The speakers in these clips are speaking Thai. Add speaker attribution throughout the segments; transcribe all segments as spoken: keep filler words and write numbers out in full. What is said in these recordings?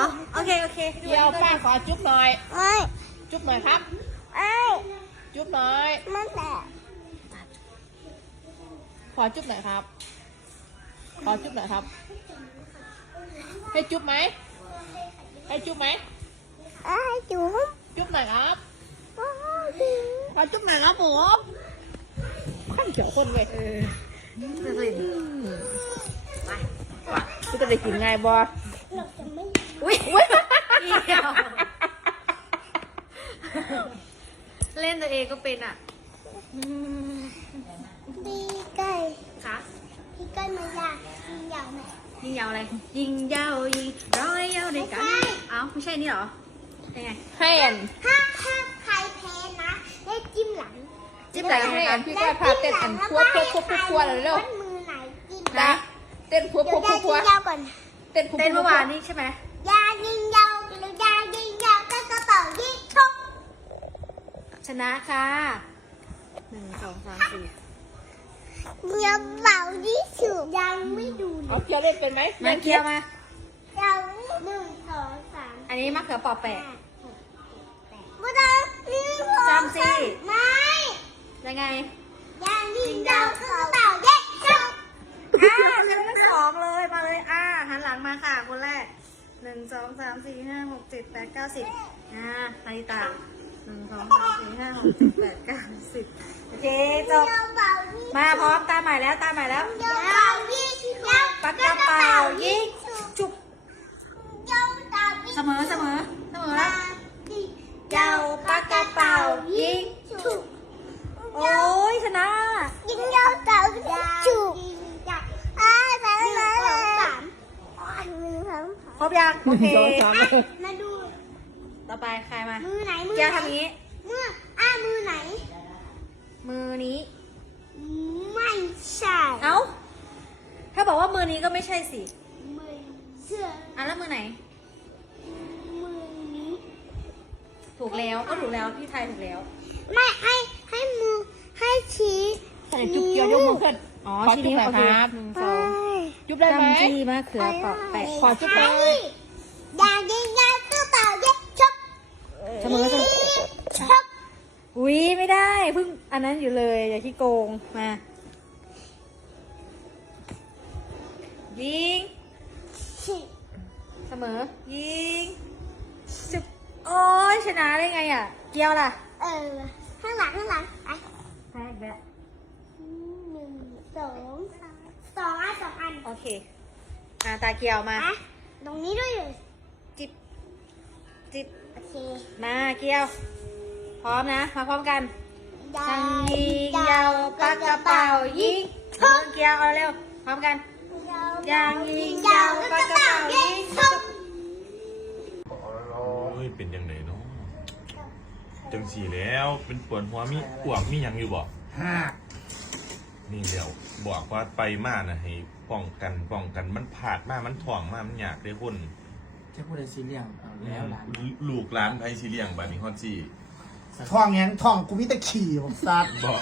Speaker 1: โอเคโอเค
Speaker 2: เกียวป้าขอจุ๊บหน่อย
Speaker 3: ไอ้
Speaker 2: จุ๊บหน่อยครับ
Speaker 3: ไอ้
Speaker 2: จุ๊บหน่อย
Speaker 3: มันแต่
Speaker 2: ขอจุ๊บหน่อยครับ ขอจุ๊บหน่อยครับ ให้จุ๊บไหมให้จุ๊บไหม
Speaker 3: ไอ้จุ๋ม
Speaker 2: จุ๊บหน่อยครับ
Speaker 3: ไอ้จุ๋ม
Speaker 2: ขอจุ๊บหน่อยครับผมขั้นเขียวคนเลย
Speaker 1: จะเลย
Speaker 2: กูจะได้กินไงบอ
Speaker 3: เราจะไม่
Speaker 1: อุ้ยเดียวเล่นตัวเองก็เป็นอ่ะ
Speaker 3: พี่ไก่
Speaker 1: คะ
Speaker 3: พี่ไก่มันอยากกินอย่างไหน
Speaker 1: ยิงยาวอะไร ยิงยาวยิงร้อยยาวในกันเอ้าไม่ใช่นี่เหรอยังไง
Speaker 2: ให้อัน
Speaker 3: ถ้าถ้าใครแพ้นะได้จิ้มหลัง
Speaker 1: จิ้มอะไร
Speaker 2: ให้
Speaker 1: กั
Speaker 2: อั
Speaker 1: น
Speaker 2: นพี่ก็พาเต้นอันพัวพัวพัวพัวพัวเลยเร็ว
Speaker 3: วัดมือไหนกิน
Speaker 2: นะเต้นพัว
Speaker 3: เดี๋
Speaker 2: พั
Speaker 3: ยว ว
Speaker 2: พัวย
Speaker 3: า
Speaker 2: พัว
Speaker 3: ยิงยาวก่อน
Speaker 2: เต้นพัว
Speaker 1: เต้นเมื่อวานนี้ใช่ไหม
Speaker 3: ยายิงยาวหรือยายิงยาวก็กระเป๋ายิงชก
Speaker 1: ชนะค่ะหนึ่งสองสามสี่
Speaker 3: เดี๋ยวเป่ายิงฉุบยังไม่ดูเล
Speaker 2: เอา
Speaker 3: ย
Speaker 2: เกียวเล่นเป็นไหม
Speaker 1: มาเคี้ยวมา
Speaker 3: เราหนึ่งสองสาม
Speaker 1: อันนี้มะเขือเปอแปะ
Speaker 3: ไม่ได้นี่พอ
Speaker 1: จำสิ
Speaker 3: ไม่
Speaker 1: ยังไง
Speaker 3: ยายิงยาวก็กระเป๋ายิงชก
Speaker 1: อ่าชนะทั้งสองเลยมาเลยอ่าหันหลังมาค่ะคนแรกหนึ่งสองสามสี่ห้าหกเจ็ดแปดเก้าสิบอ่านาริตาหนึ่งสองสามสี่ห้าหกเจ็ดแปดเก้าสิบโอเคจบ
Speaker 3: ยาวเป่ายิง
Speaker 1: มาพร้อมตาใหม่แล้วตาใหม่แล้ว
Speaker 3: ยาวเป่ายิงยาว
Speaker 1: ปากกระเป๋ายิงจุบ
Speaker 3: ยาวเป่ายิง
Speaker 1: เสมอเสมอเสมอแล้ว
Speaker 3: ยาวปากกระเป๋ายิงฉุก
Speaker 1: โอ้ยชนะ
Speaker 3: ยิงยาวเป่าฉุกอ่าสามสามสามหนึ่งสอง
Speaker 1: ครบยังโอเค
Speaker 2: สองสาม
Speaker 3: มาดู
Speaker 1: ต่อไปใครมา
Speaker 3: มือไหนมือ
Speaker 1: เกียว
Speaker 3: ไหน
Speaker 1: ทำนี้
Speaker 3: มืออ่ามือไหน
Speaker 1: มือนี้
Speaker 3: ไม่ใช่
Speaker 1: เอ้าถ้าบอกว่ามือนี้ก็ไม่ใช่สิ
Speaker 3: มือเสื้อ
Speaker 1: อ่ะแล้วมือไหน
Speaker 3: มือนี้
Speaker 1: ถูกแล้วก็ถูกแล้วพี่ไทยถูกแล้ว
Speaker 3: ไม่ให้ให้มือให้ชี้
Speaker 2: ใส่จุ๊บเกียวยกมือขึ้น
Speaker 1: อ๋อ
Speaker 2: ขอ
Speaker 1: ที
Speaker 2: จุ๊บ
Speaker 1: นี้
Speaker 2: หน่อย
Speaker 1: โอ
Speaker 2: ค
Speaker 1: เค
Speaker 2: รับ
Speaker 1: หนึ่ง
Speaker 3: ไป
Speaker 1: สอง
Speaker 2: จุ๊บได้ไหม
Speaker 1: จำจี้มะเขือเปราะแปะ
Speaker 2: ขอจุ๊บหน่อย
Speaker 3: อยากยิงยาวก็เป่ายิงชก
Speaker 1: เสมอเสมอ
Speaker 3: ชก
Speaker 1: อุ้ยไม่ได้เพิ่งอันนั้นอยู่เลยอย่าขี้โกงมายิงเสมอยิงจุบโอ้ยชนะได้ไงอ่ะ เกียวล่ะ
Speaker 3: เออข้างหลังข้างหลังไป
Speaker 1: แพ้อีกแล้ว
Speaker 3: หนึ่งสองสามสองอันสองอัน
Speaker 1: โอเคอ่าตาเกียวมา
Speaker 3: อ่ะตรงนี้ด้วยเลย
Speaker 1: จิบจิบ
Speaker 3: โอเค
Speaker 1: มาเกียว พร้อมนะมาพร้อมกัน
Speaker 3: ยา
Speaker 1: ทางยิงยาวปากกระเป๋ายิงเกียวเอาเร็วพร้อมกัน ยางยิงยาวปากกระเป๋ายิง
Speaker 3: ชก
Speaker 4: เฮ้ยเป็นยังไงเนาะจังสีแล้วเป็นปวดหัวมีอ้วกมีหยังอยู่บ่นี่เดี๋ยวบอกว่าไปมานะให้ป้องกันป้องกันมันผาดมามันถ่วงมามันอยากได้คน
Speaker 5: จะพูดอะไรซีเรียงเอาแล้วหลาน
Speaker 4: ลูกร้านไทยซีเลียงบานี้ฮอดซี่
Speaker 5: ท่องยังท่องกูมิตะขี่ผมซัด
Speaker 4: บ่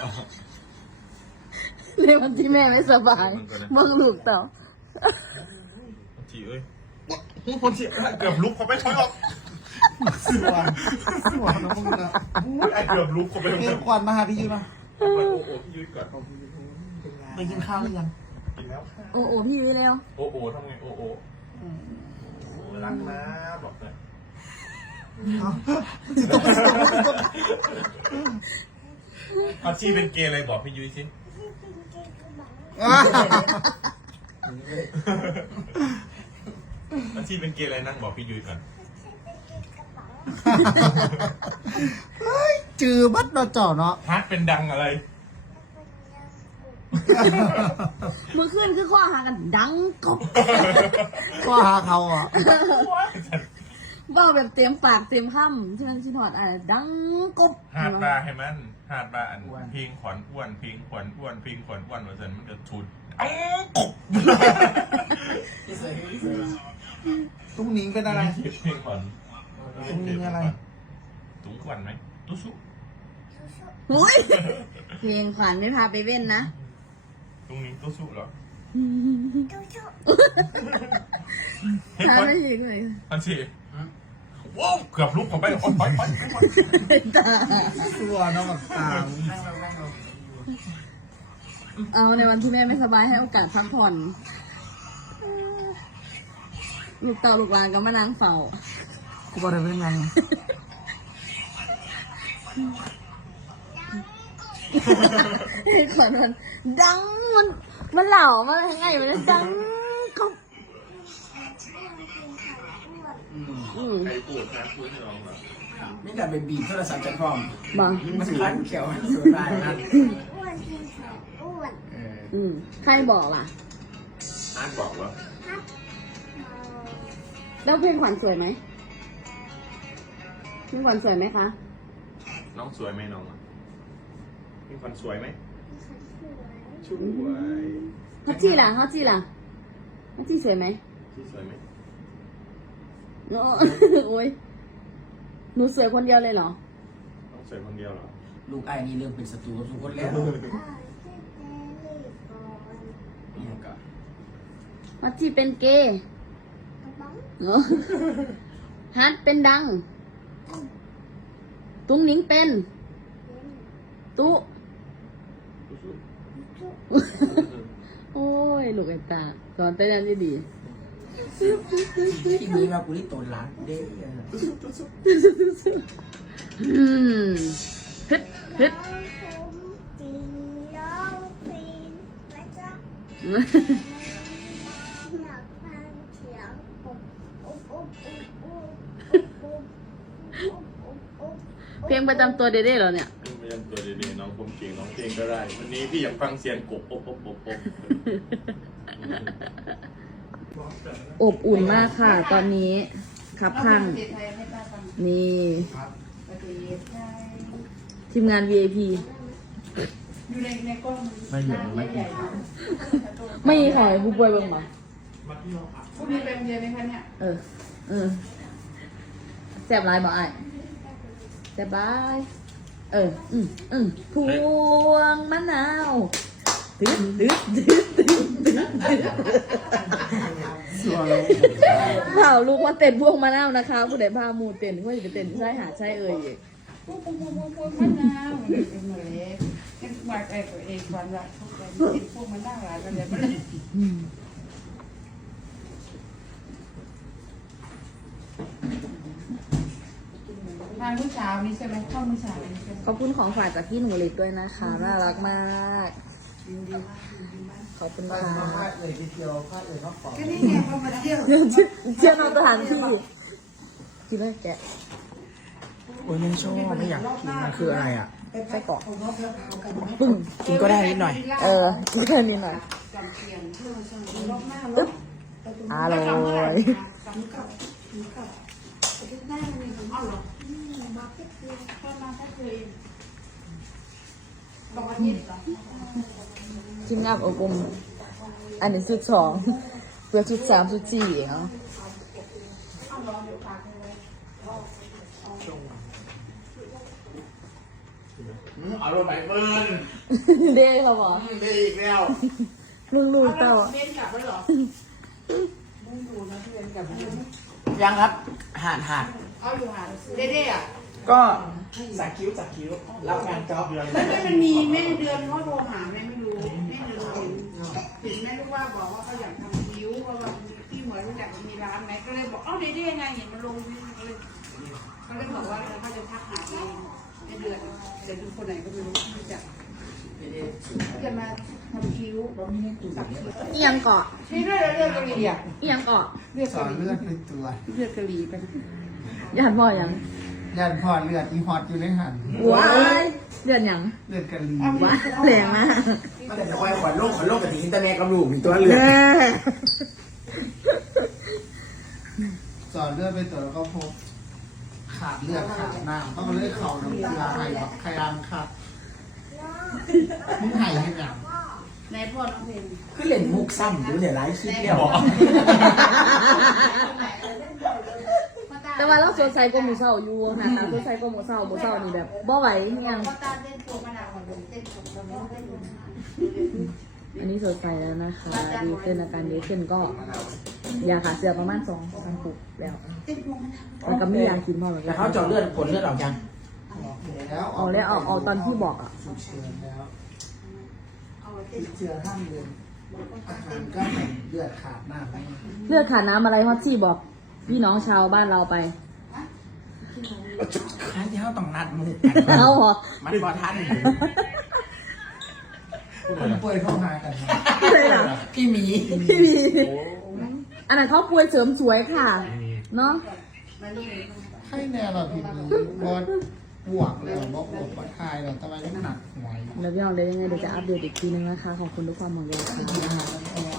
Speaker 2: เรื่องที่แม่ไม่สบายเบิ่งลูกเต่า
Speaker 4: จีเอ้ยคนที่เกือบลุกเขาไปเขาออก
Speaker 5: สวนสวนนะพวกนี้นะ
Speaker 4: อุ้ยไอเกือบลุกเขาไป
Speaker 5: เอ็มควันมาหาพี่ยูมา
Speaker 4: โอ้โหพี่ยุ้ยก่อน
Speaker 5: ไปกินข้าวหรือยัง
Speaker 4: กินแล้วค่ะ
Speaker 2: โอ้โอ้พี่วิแล้ว
Speaker 4: โอ้โหทำไงโอ้โหรักนะบอกเลย อาชีพเป็นเกย์อะไรบอกพี่ยุ้ยสิอาชีพเป็นเกย์อะไรนั่งบอกพี่ยุ้ยก่อน
Speaker 5: จือบัดเราจ่อเนาะ
Speaker 4: ฮัทเป็นดังอะไร
Speaker 2: มือขึ้นคือข้อหากันดังกบ
Speaker 5: ก็หาเขาอ่ะ
Speaker 2: ว่าแบบเต็มปากเต็มคำที่มันชิถอดอะไรดังกบ
Speaker 4: หาดบาให้มันหาดบาอันเพลงขวัญอ้วนเพลงขวัญอ้วนเพลงขวัญอ้วนว่าเซนมันจะชุดเอ้ากบ
Speaker 5: ตุ้งหนิงเป็นอะไร
Speaker 4: เพลงขวัญ
Speaker 5: ตุ้งหนิงอะไร
Speaker 4: ตุ้งขวัญไหมตุ้สุ
Speaker 2: หุ้ยเพลงขวัญไม่พาไปเว้นนะ
Speaker 4: ตุ้งนิ้งตุ้สุเหรอ
Speaker 3: ดูชุ
Speaker 4: เพลง
Speaker 2: พา
Speaker 4: ขวัญ
Speaker 2: ไปอยู่ด้วย
Speaker 4: อันสิโอ้เกือบลุกเข้าไปโอ๊ยไปไปไป
Speaker 5: ตัวน้องแบบตาม
Speaker 2: เอาในวันที่แม่ไม่สบายให้โอกาสพักผ่อนลูกเต่าลูกหลานก็มานั่งเฝ้า
Speaker 5: กูบอกได้เป็นไง
Speaker 2: ให้ขอนมันดังมันมันเหล่ามายังไงมันจะดังเขาอืม
Speaker 4: ใครพูดนะพูดให้น้องแบบ
Speaker 5: ไม่แต่เป็นบีบโทรศัพท์จัดพร้อม
Speaker 2: บัง
Speaker 5: มันคันเขียวสุดได้นะ
Speaker 3: อ้วนกินไข่อ้วน
Speaker 5: เออ
Speaker 2: อืมใครบอกล่ะ
Speaker 4: อาร์ตบอกว่า
Speaker 2: แล้วเพลงขวัญสวยไหมเพลงขวัญสวยไหมคะ
Speaker 4: น้องสวยไหมน้องอะมีคนสวยไหม
Speaker 3: สวย
Speaker 4: สวย
Speaker 2: ฮัตจี้ล่ะฮัตจี้ล่ะฮัตจี้สวยไหม
Speaker 4: ที่สวยไหม
Speaker 2: โอ้ โอ้ยหนูสวยคนเดียวเลยเหรอ
Speaker 4: น้องสวยคนเดียวเหรอ
Speaker 5: ลูกไอ้นี่เริ่มเป็นศัตรูกับทุกคนแล้ว
Speaker 3: อ่าชื่อเจลลี่บอล
Speaker 5: นี่ก็
Speaker 2: ฮัตจี้เป็นเกย์
Speaker 3: กระป๋อง
Speaker 2: เนอะฮัตเป็นดัง ตุ้งนิ้งเป็น ตุ๊ โอ้ย ลูกไอ้ตาสอนเต้นได้ดี
Speaker 5: ที่นี้มากูที่โตนร้านเด้
Speaker 2: อืมฮึดฮึด
Speaker 3: ผมกินน้องปีนและจะหนักพันเขียวปุ๊บปุ๊บปุ๊บปุ๊บปุ๊บปุ๊บปุ๊บปุ๊บ
Speaker 2: เพลงประจำตัวเด้ๆเหรอเนี่ย
Speaker 4: พยายามตัวดีๆน้องผมเก่งน้องเพลงก็ได้ วันนี้พี่อยากฟังเสียงกบอบอบอบอบ
Speaker 2: อบอุ่นมากค่ะ ตอนนี้ครับข้างนี่ทีมงาน วี ไอ พี
Speaker 5: ไม่เหลือไม่กิน
Speaker 2: ไม่ขอยผู้ป่วยเบิ่งบ่
Speaker 6: คุณมีเป็นเยอะไหมคะเนี่ย
Speaker 2: เออเออแซ่บหลายบ่อ้ายแซ่บหลายเอออืมอืมพวงมะนาวตึ๊ดตึ๊ดตึ๊ดตึ๊ดตึ๊ดตึ๊ด
Speaker 5: สวย
Speaker 2: เผาลูกว่าเต้นพวงมะนาวนะคะผู้ใดพาหมูเต้นผู้ใดจะเต้นใช่หาใช่เอ่ยอีก
Speaker 6: ปุ๊บปุ๊บปุ๊บปุ๊บปุ๊บมะนาวเป็นเหมือนเล็กเป็นหมากไอ้ตัวเองวันละทุกวันกินพวกมันน่ารักกันเลยมันทานมื้อเช้านี้ใช่ไหมข้าวมื้อเช้านี้ใช่ไหม
Speaker 2: ขอบคุณของฝากจากพี่หนูเล็กด้วยนะคะน่ารักมากขอบคุณ
Speaker 5: พา
Speaker 2: ค่ะ
Speaker 5: พาเอ่ยทีเดียวพาเอ่ยเขาขอ
Speaker 6: ก็นี่ไงพอมาเที่ยว
Speaker 2: เชื่อนอกสถานที่กินไหมแกะ
Speaker 5: โอ้ยไม่ชอบไม่อยากกินมันคืออะไรอ่ะ
Speaker 2: ไส้กรอก
Speaker 5: ปึ้งกินก็ได้นิดหน่อย
Speaker 2: เออกินแค่นี้หน่อย
Speaker 6: จำเพียงเพื่อมาช่วยรอบหน้า
Speaker 2: อึ๊บอร่อย
Speaker 6: สำกับสำกับหน้ามันมีของอ้าวเหรอมาแค่เดือนแค่มาแค่เดือนเองบอกว่านี่เหรอ
Speaker 2: ทีมงานอบรมอันนี้สุดสองเพื่อชุดสามชุดสี่เนาะ
Speaker 5: อารมณ์ไหนเบิ้ล
Speaker 2: เด้เขาบอก
Speaker 5: ได้อีกแล้ว
Speaker 2: ลุงลูกเต้า
Speaker 6: เรียนกลับแล้วเหรอมึงดูนะเรียนกลับแล้ว
Speaker 5: ยังครับหาดหาด
Speaker 6: เอาอยู่หาเด้ๆอ่ะ
Speaker 5: ก็สักคิ้วสักคิ้วรับงานจ็อบ
Speaker 6: แล้วมันมีแม่เดือนเขาโทรหาแม่ไม่รู้แม่เดือนเห็นเห็นแม่ลูกว่าบอกว่าเขาอยากทำคิ้วเพราะว่าพี่เหมือนรู้จักมีร้านไหมก็เลยบอกเอ้าเด้ๆไงเห็นมาลงนี่ก็เลยก็เลยบอกว่าเขาจะทักหาเองแม่เดือนเดี๋ยวดูคนไหนก็ไม่รู้รู้จักจะมาทำคิ้วสักคิ้ว
Speaker 2: เอียงเกาะ
Speaker 6: นี่ด้วยเลือดกะหรี่อ่ะ
Speaker 2: เอียงเกาะ
Speaker 6: เลือด
Speaker 5: สอก
Speaker 6: ะ
Speaker 5: น
Speaker 6: หรี่
Speaker 5: เลือดในตัว
Speaker 6: เลือดกะหรี่ไป
Speaker 2: ยานบ่อยัง
Speaker 5: ยันพอดเลือดอีฮอตอยู่ในหัน
Speaker 2: ว้ายเดือนหยัง
Speaker 5: เลือดกะลี
Speaker 2: ว้ายแรงมาก
Speaker 7: มันแต่จะคอยขวัญโลกขวัญโลกกับที่อินเทอร์เน็ตกับลูกมีตัวเหลือ
Speaker 5: สอนเลือดไปตัวแล้วก็พบขาดเลือดขาดน้ำต้องเลยเข่าน้ำยาไห้แบบขยามขาดมึงไห้ให้ยัง
Speaker 6: ในพ่อน้องเพลง
Speaker 7: คือเล่นมุกซ้ำดูเนี่ยไลฟ์คลิปเนี่ย
Speaker 2: แต่ว่าเราสดใสกว่าหมูเศร้าอยู่นะคะสดใสกว่าหมูเศร้าหมูเศร้านี่แบบบ่ไหวยัง
Speaker 6: พ่อตาเต้นตัวมะนาวของผมเต้นผมตอนนี้เต้นอยู่
Speaker 2: อันนี้สดใสแล้วนะคะ ดีขึ้นอาการดีขึ้นก็ยาขาเสือประมาณสองสามปุกแล้วแล้วก็มียากินพอแล้ว
Speaker 7: แล้วเขาเจาะเลือดผลเลือดออกยัง
Speaker 5: ออกแล้ว
Speaker 2: เอาแล้วเอาเอาตอนที่บอกอ่ะ
Speaker 5: ฉุกเฉินแล้วติดเชื้อห้ามเดือนอาหารก็เหม็นเลือดขาดหน้าไม่
Speaker 2: เลือดขาดน้ำอะไรฮอตชี่บอกพี่น้องชาวบ้านเราไป
Speaker 7: ค้าที่เขาต้องนัดมือ
Speaker 2: เอาเหรอ
Speaker 7: มันบ่ทัน
Speaker 5: คนป่วยเข้าหากันนะ
Speaker 2: เลยเหรอ
Speaker 7: พี่หมี
Speaker 2: พี่บีอันนั้นเขาป่วยเสริมสวยค่ะเนาะ
Speaker 5: ให้แน่เราพี่มีบอสบวกแล้วบอสบวกบอสทายเราทำไมต้องหนักหวย
Speaker 2: แล้วพี่น้องเดี๋ยวยังไงเดี๋ยวจะอัปเดตอีกทีนึงนะคะขอบคุณทุกความห่วงใยค่ะ